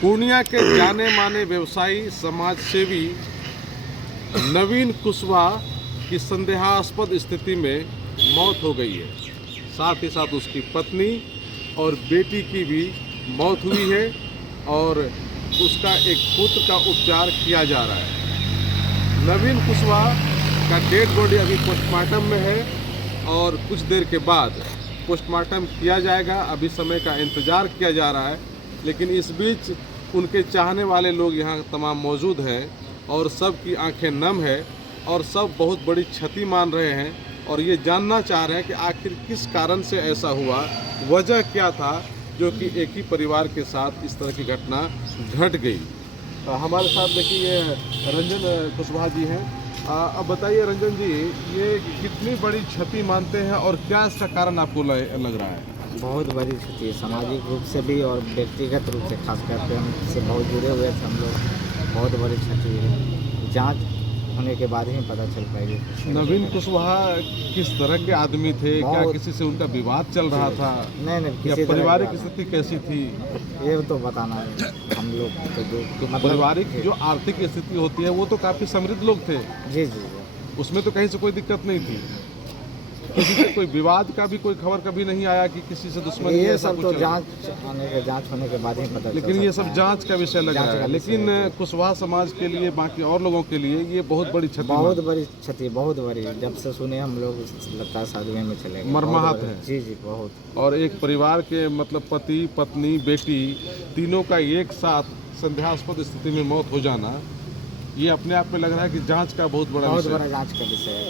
पूर्णिया के जाने माने व्यवसायी समाज सेवी नवीन कुशवाहा की संदेहास्पद स्थिति में मौत हो गई है। साथ ही साथ उसकी पत्नी और बेटी की भी मौत हुई है और उसका एक पुत्र का उपचार किया जा रहा है। नवीन कुशवाहा का डेड बॉडी अभी पोस्टमार्टम में है और कुछ देर के बाद पोस्टमार्टम किया जाएगा। अभी समय का इंतज़ार किया जा रहा है, लेकिन इस बीच उनके चाहने वाले लोग यहाँ तमाम मौजूद हैं और सब की आंखें नम है और सब बहुत बड़ी क्षति मान रहे हैं और ये जानना चाह रहे हैं कि आखिर किस कारण से ऐसा हुआ, वजह क्या था जो कि एक ही परिवार के साथ इस तरह की घटना घट गई। हमारे साथ देखिए ये रंजन कुशवाहा जी हैं। अब बताइए रंजन जी, ये कितनी बड़ी क्षति मानते हैं और क्या इसका कारण आपको लग रहा है? बहुत बड़ी क्षति है, सामाजिक रूप से भी और व्यक्तिगत रूप से, खास करके हमसे बहुत जुड़े हुए थे हम लोग। बहुत बड़ी क्षति है, जांच होने के बाद ही पता चल पाएगी। नवीन कुशवाहा किस तरह के आदमी थे? क्या किसी से उनका विवाद चल रहा था? नहीं, पारिवारिक स्थिति कैसी थी ये तो बताना है हम लोग को। तो पारिवारिक जो आर्थिक स्थिति होती है वो तो काफ़ी समृद्ध लोग थे। जी, उसमें तो कहीं से कोई दिक्कत नहीं थी। किसी से कोई विवाद का भी कोई खबर कभी नहीं आया कि किसी से दुश्मनी? ये सब तो जांच होने के बाद ही पता चल। लेकिन ये सब जांच का विषय लग रहा है। लेकिन कुशवाहा समाज के लिए, बाकी और लोगों के लिए ये बहुत बड़ी क्षति, बहुत बड़ी। जब से सुने हम लोग लगता है साधुए में चले गए, मर्माहत है। जी, बहुत। और एक परिवार के मतलब पति, पत्नी, बेटी तीनों का एक साथ संदेहास्पद स्थिति में मौत हो जाना, ये अपने आप में लग रहा है कि जांच का बहुत बड़ा जांच का विषय है।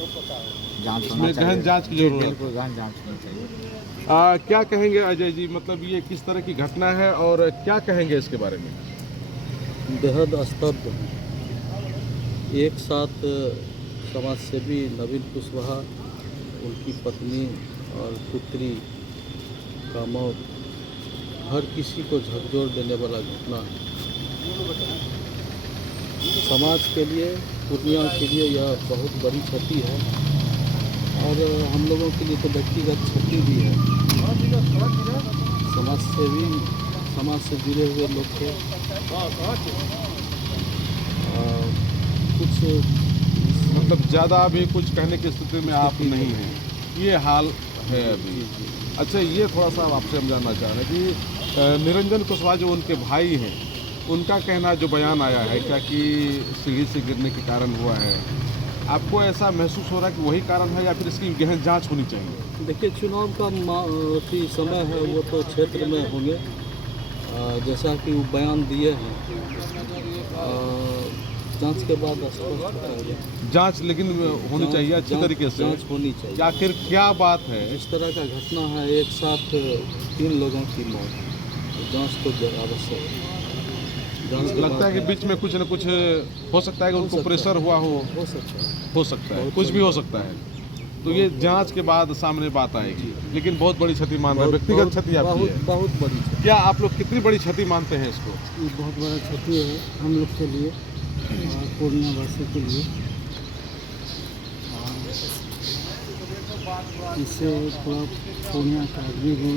इसमें गहन जांच की जरूरत है। बिल्कुल गहन जांच होनी चाहिए। क्या कहेंगे अजय जी, मतलब ये किस तरह की घटना है और क्या कहेंगे इसके बारे में? बेहद स्तब्ध। एक साथ समाज सेवी नवीन कुशवाहा, उनकी पत्नी और पुत्री का मौत हर किसी को झकझोर देने वाला घटना है। समाज के लिए, पूर्णिया के लिए यह बहुत बड़ी क्षति है और हम लोगों के लिए तो व्यक्तिगत क्षति भी है। समाज सेवी, समाज से जुड़े हुए लोग थे। कुछ मतलब ज़्यादा अभी कुछ कहने की स्थिति में आप नहीं हैं, ये हाल है अभी। अच्छा, ये थोड़ा सा आपसे हम जानना चाह रहे हैं कि निरंजन कुशवाहा जो उनके भाई हैं, उनका कहना जो बयान आया है क्या कि सीढ़ी से गिरने के कारण हुआ है, आपको ऐसा महसूस हो रहा है कि वही कारण है या फिर इसकी गहन जांच होनी चाहिए? देखिए, चुनाव का समय है, वो तो क्षेत्र में होंगे। जैसा कि वो बयान दिए हैं, जांच के बाद स्पष्ट बताएगा। जांच लेकिन होनी चाहिए अच्छी तरीके से। जांच होनी चाहिए। आखिर क्या बात है? इस तरह का घटना है, एक साथ 3 लोगों की मौत, जांच तो आवश्यक है। लगता है कि बीच में कुछ न कुछ हो सकता है कि उनको प्रेशर हुआ हो सकता है, कुछ भी हो सकता है। तो ये जांच के बाद सामने बात आएगी। लेकिन बहुत बड़ी क्षति मान रहे हैं, व्यक्तिगत क्षति आपकी है। बहुत बड़ी क्षति। क्या आप लोग कितनी बड़ी क्षति मानते हैं इसको? ये बहुत बड़ा क्षति है हम लोग के लिए और पूर्णिया वासी के लिए। इससे पूरा पूर्णिया का आदमी भी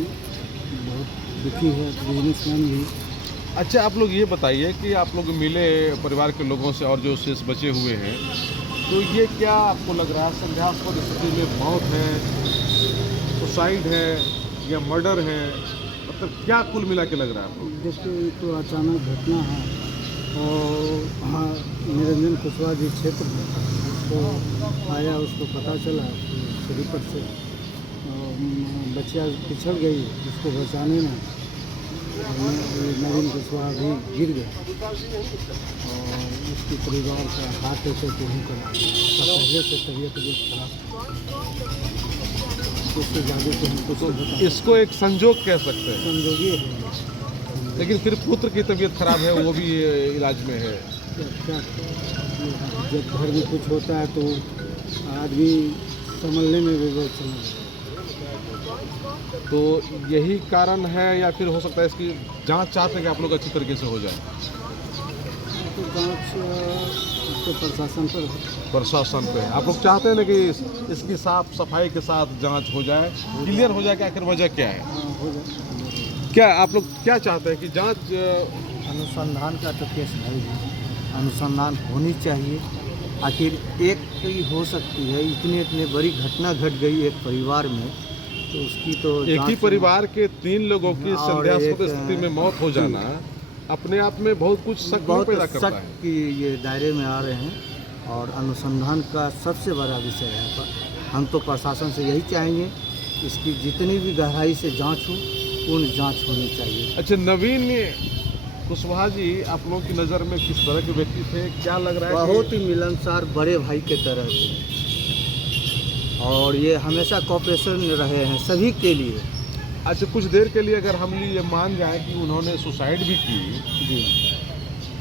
बहुत दुखी है, बिजनेसमैन भी। अच्छा, आप लोग ये बताइए कि आप लोग मिले परिवार के लोगों से और जो शेष बचे हुए हैं, तो ये क्या आपको लग रहा है, संदेहास्पद स्थिति में मौत है, सुसाइड है या मर्डर है? मतलब क्या कुल मिला के लग रहा है आपको? देखिए, तो अचानक घटना है और हाँ, निरंजन कुशवाहा जी क्षेत्र में उसको आया, उसको पता चला सीढ़ी पर से बच्चियाँ पिछड़ गई, उसको बचाने में नवीन कुशवाहा भी गिर गया और उसके परिवार का हार्ट अटैक नहीं करा, पहले से तबीयत खराब, उससे ज़्यादा तो हम कुछ नहीं बता। इसको एक संजोग कह सकते हैं। संजोगी है, लेकिन फिर पुत्र की तबीयत खराब है, वो भी इलाज में है। क्या जब घर में कुछ होता है तो आदमी संभलने में भी बहुत समय। तो यही कारण है या फिर हो सकता है इसकी जांच चाहते हैं कि आप लोग अच्छी तरीके से हो जाए? तो जांच तो प्रशासन पे है। आप लोग चाहते हैं ना कि इसकी साफ सफाई के साथ जांच हो जाए, क्लियर हो जाए कि आखिर वजह क्या है? हो जाए। क्या आप लोग क्या चाहते हैं कि जांच अनुसंधान का तो केस है ही, अनुसंधान होनी चाहिए। आखिर एक ही हो सकती है, इतनी बड़ी घटना घट गई एक परिवार में, तो उसकी तो एक ही जांच- परिवार के 3 लोगों की और संदेहास्पद एक, स्थिति में मौत हो जाना अपने आप में बहुत कुछ शक बहुत पैदा करता शक है। की ये दायरे में आ रहे हैं और अनुसंधान का सबसे बड़ा विषय है। पर हम तो प्रशासन से यही चाहेंगे, इसकी जितनी भी गहराई से जांच हो, पूर्ण जांच होनी चाहिए। अच्छा, नवीन कुशवाहा जी आप लोगों की नज़र में किस तरह के व्यक्ति थे, क्या लग रहा है? बहुत ही मिलनसार बड़े भाई के तरह थे और ये हमेशा कॉपरेशन में रहे हैं सभी के लिए। अच्छा, कुछ देर के लिए अगर हम ये मान जाए कि उन्होंने सुसाइड भी की, जी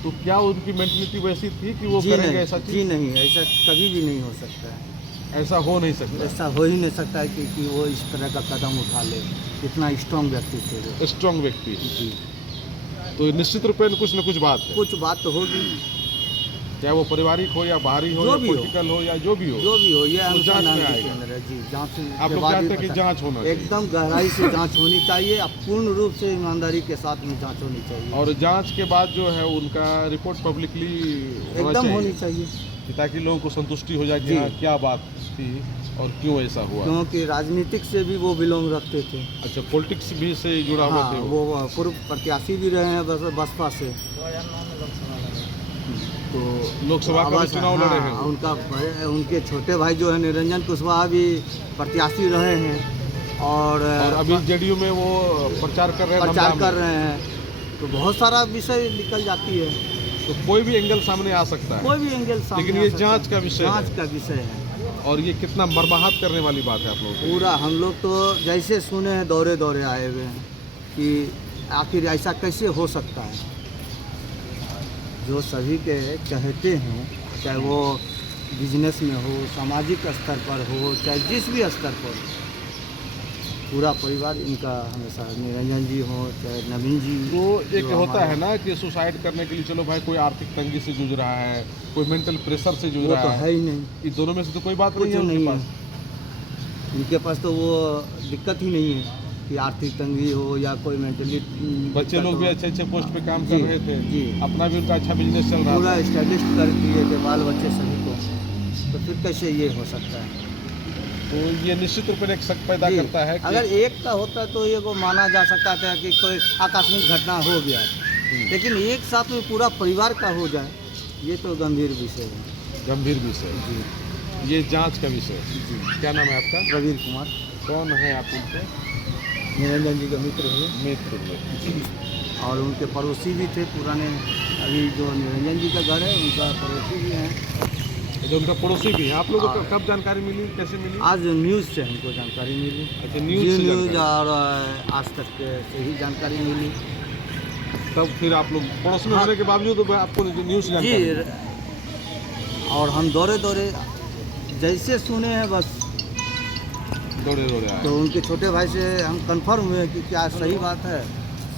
तो क्या उनकी मेंटलिटी वैसी थी कि वो जी करेंगे नहीं, ऐसा जी चीज? नहीं, ऐसा कभी भी नहीं हो सकता है। ऐसा हो नहीं सकता। ऐसा हो ही नहीं सकता है कि वो इस तरह का कदम उठा ले। इतना स्ट्रांग व्यक्ति थे वो। स्ट्रांग व्यक्ति, जी, तो निश्चित रूप में कुछ न कुछ बात है, कुछ बात तो होगी, चाहे वो पारिवारिक हो या बाहरी हो जो या भी हो। पॉलिटिकल हो या जो भी हो। जो भी हो, ये तो जांच अनुसंधान में के आएगा। केंद्र है। जी, जांच आप के लोग बाद चाहते ही हैं कि पता- जांच होना चाहिए एकदम गहराई से जांच होनी चाहिए, अब पूर्ण रूप से ईमानदारी के साथ में जांच होनी चाहिए, और जांच के बाद जो है उनका रिपोर्ट पब्लिकली एकदम होनी चाहिए। ताकि लोगों को संतुष्टि हो जाए कि जी। हाँ क्या बात थी और क्यों ऐसा हुआ। क्योंकि राजनीतिक से भी वो बिलोंग रखते थे। अच्छा, पॉलिटिक्स भी से जुड़ा हुआ हाँ, थे वो। वो पूर्व प्रत्याशी भी रहे हैं बसपा से। तो लोकसभा का भी आवाज- चुनाव लड़े हैं हाँ, वो। उनके छोटे भाई जो है निरंजन कुशवाहा भी प्रत्याशी रहे हैं और अभी जेडीयू में वो प्रचार कर रहे हैं, प्रचार दमदम कर में। रहे हैं। तो बहुत सारा विषय निकल जाती है, तो कोई भी एंगल सामने आ सकता है, कोई भी एंगल सामने लेकिन आ ये सकता जांच है। का विषय है। जांच का विषय है और ये कितना मर्माहत करने वाली बात है आप लोगों को। पूरा। हम लोग तो जैसे सुने हैं दौरे दौरे आए हुए हैं कि आखिर ऐसा कैसे हो सकता है। जो सभी के चहेते हैं, चाहे वो बिजनेस में हो, सामाजिक स्तर पर हो, चाहे जिस भी स्तर पर, पूरा परिवार इनका हमेशा, निरंजन जी हो चाहे नवीन जी। वो एक जो होता हमारे- है ना कि सुसाइड करने के लिए चलो भाई कोई आर्थिक तंगी से जूझ रहा है, कोई मेंटल प्रेशर से जूझ वो रहा तो है ही नहीं, इन दोनों में से तो कोई बात कुछ नहीं है उनके नहीं पास। है। इनके पास तो वो दिक्कत ही नहीं है कि आर्थिक तंगी हो या कोई मेंटली। बच्चे लोग भी अच्छे अच्छे पोस्ट पे काम कर जी, रहे थे, जी। अपना भी उनका अच्छा बिजनेस चल रहा पूरा था। इस्टेब्लिश कर दिए थे बाल बच्चे सभी को, तो फिर कैसे ये हो सकता है। तो ये निश्चित रूप में एक शक पैदा जी, करता है कि अगर एक का होता तो ये को माना जा सकता था कि कोई आकस्मिक घटना हो गया, लेकिन एक साथ में पूरा परिवार का हो जाए, ये तो गंभीर विषय है। गंभीर विषय, जी ये जांच का विषय। जी। क्या नाम है आपका? प्रवीण कुमार, कौन है आप उनके निरंजन जी के मित्र हुए मित्र हुए? और उनके पड़ोसी भी थे पुराने। अभी जो निरंजन जी का घर है उनका पड़ोसी भी हैं। जो उनका पड़ोसी भी है। आप लोगों को हाँ। कब जानकारी मिली, कैसे मिली? आज न्यूज़ से हमको जानकारी मिली। अच्छा, न्यूज़ जी से न्यूज़ जानकारी। और आज तक से ही जानकारी मिली। तब फिर आप लोग पड़ोस में हाँ। होने के बावजूद तो आपको न्यूज़ जी, जानकारी मिली। और हम दौरे दौरे जैसे सुने हैं बस, दौड़े दौड़े आए। तो उनके छोटे भाई से हम कंफर्म हुए कि क्या सही बात है,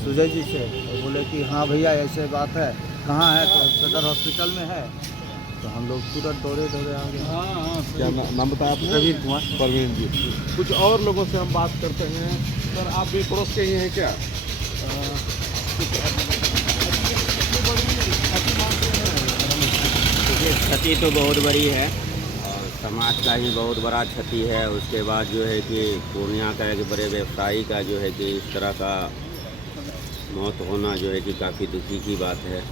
सुजय जी से। तो बोले कि हाँ भैया ऐसे बात है, कहाँ है? तो सदर हॉस्पिटल में है। तो हम लोग तुरंत दौड़े दौड़े आ गए। क्या नाम बताया आपने? प्रवीण कुमार। परवीन जी। कुछ और लोगों से हम बात करते हैं। सर, आप भी पड़ोस के ही हैं क्या? क्षति तो बहुत बड़ी है और समाज का ही बहुत बड़ा क्षति है। उसके बाद जो है कि पूर्णिया का एक बड़े व्यवसायी का जो है कि इस तरह का मौत होना जो है कि काफ़ी दुखी की बात है।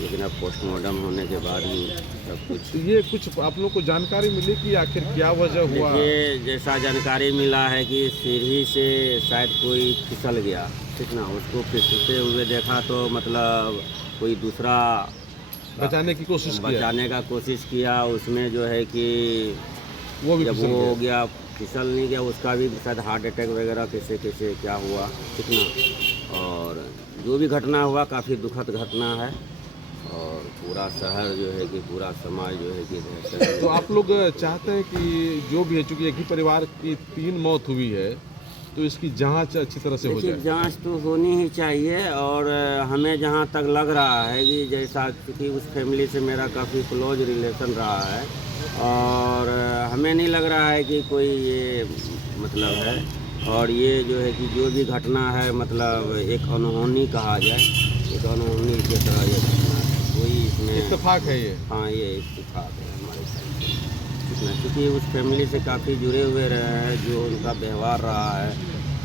लेकिन अब पोस्टमार्टम होने के बाद ही सब कुछ। तो ये कुछ आप लोग को जानकारी मिली कि आखिर क्या वजह हुआ? देखिए, जैसा जानकारी मिला है कि सीढ़ी से शायद कोई फिसल गया, ठीक ना। उसको फिसलते हुए देखा तो मतलब कोई दूसरा बचाने की कोशिश किया, बचाने का कोशिश किया। उसमें जो है कि वो भी जब फिसल वो गया। हो गया, फिसल नहीं गया, उसका भी शायद हार्ट अटैक वगैरह कैसे कैसे क्या हुआ, ठीक ना। और जो भी घटना हुआ काफ़ी दुखद घटना है और पूरा शहर जो है कि पूरा समाज जो है कि दहशत। तो आप लोग चाहते हैं कि जो भी है, चूंकि एक ही परिवार की 3 मौत हुई है, तो इसकी जांच अच्छी तरह से हो देखिए, जाए। जांच तो होनी ही चाहिए। और हमें जहां तक लग रहा है कि जैसा क्योंकि उस फैमिली से मेरा काफ़ी क्लोज रिलेशन रहा है और हमें नहीं लग रहा है कि कोई ये मतलब है। और ये जो है कि जो भी घटना है मतलब एक अनहोनी कहा जाए, एक अनहोनी की तरह ये घटना है। कोई इसमें इत्तेफाक है ये। हाँ, ये इत्तेफाक है हमारे साथ इतना, क्योंकि उस फैमिली से काफ़ी जुड़े हुए रहे हैं, जो उनका व्यवहार रहा है,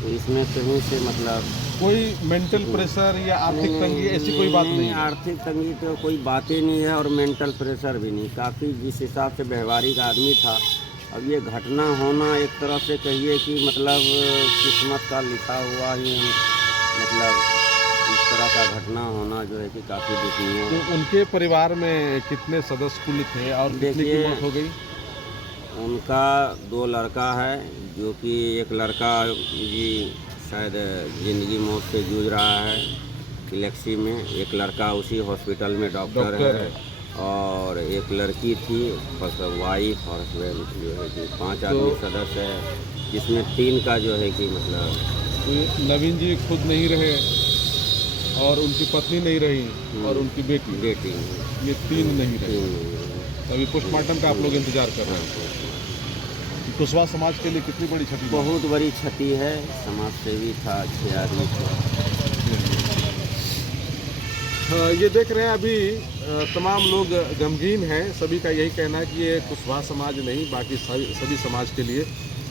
तो इसमें कहीं से मतलब कोई मेंटल प्रेशर या आर्थिक तंगी ऐसी कोई बात नहीं है। आर्थिक तंगी तो कोई बात ही नहीं है और मेंटल प्रेशर भी नहीं। काफ़ी जिस हिसाब से व्यवहारिक आदमी था, अब ये घटना होना एक तरह से कहिए कि मतलब किस्मत का लिखा हुआ ही मतलब इस तरह का घटना होना जो है कि काफ़ी दुखनीय है। तो उनके परिवार में कितने सदस्य कुल थे और कितने की देखिए, मौत हो गई? उनका 2 लड़का है, जो कि एक लड़का जी शायद ज़िंदगी मौत से जूझ रहा है इलेक्सी में, एक लड़का उसी हॉस्पिटल में डॉक्टर है, और एक लड़की थी वाइफ और हस्बैंड जो है कि 5 आदमी सदस्य है, जिसमें 3 का जो है कि मतलब तो ये नवीन जी खुद नहीं रहे और उनकी पत्नी नहीं रही और उनकी बेटी, ये 3 नहीं रहे। अभी पोस्टमार्टम का आप लोग इंतजार कर रहे हैं। कुशवाहा समाज के लिए कितनी बड़ी क्षति? बहुत बड़ी क्षति है। समाज सेवी था, अच्छे आदमी थे। ये देख रहे हैं अभी तमाम लोग गमगीन हैं। सभी का यही कहना है कि ये कुशवाहा समाज नहीं, बाकी सभी समाज के लिए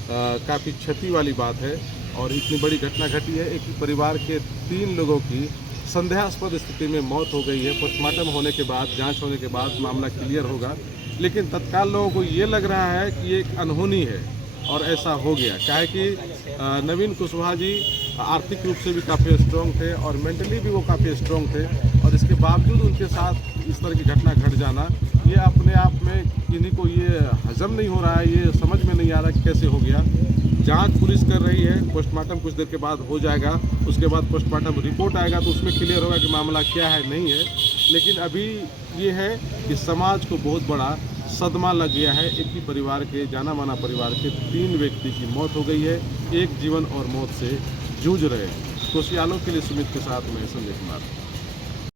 काफ़ी क्षति वाली बात है। और इतनी बड़ी घटना घटी है, एक ही परिवार के 3 लोगों की संदेहास्पद स्थिति में मौत हो गई है। पोस्टमार्टम होने के बाद, जांच होने के बाद मामला क्लियर होगा, लेकिन तत्काल लोगों को ये लग रहा है कि ये एक अनहोनी है और ऐसा हो गया। क्या है कि नवीन कुशवाहा जी आर्थिक रूप से भी काफ़ी स्ट्रॉन्ग थे और मेंटली भी वो काफ़ी स्ट्रॉन्ग थे, और इसके बावजूद उनके साथ इस तरह की घटना घट जाना, ये अपने आप में किन्हीं को ये हजम नहीं हो रहा है, ये समझ में नहीं आ रहा कि कैसे हो गया। जांच पुलिस कर रही है, पोस्टमार्टम कुछ देर के बाद हो जाएगा, उसके बाद पोस्टमार्टम रिपोर्ट आएगा तो उसमें क्लियर होगा कि मामला क्या है नहीं है। लेकिन अभी ये है कि समाज को बहुत बड़ा सदमा लग गया है। एक ही परिवार के, जाना माना परिवार के 3 व्यक्ति की मौत हो गई है, एक जीवन और मौत से जूझ रहे हैं। कोशियालों के लिए सुमित के साथ मैं संजय कुमार।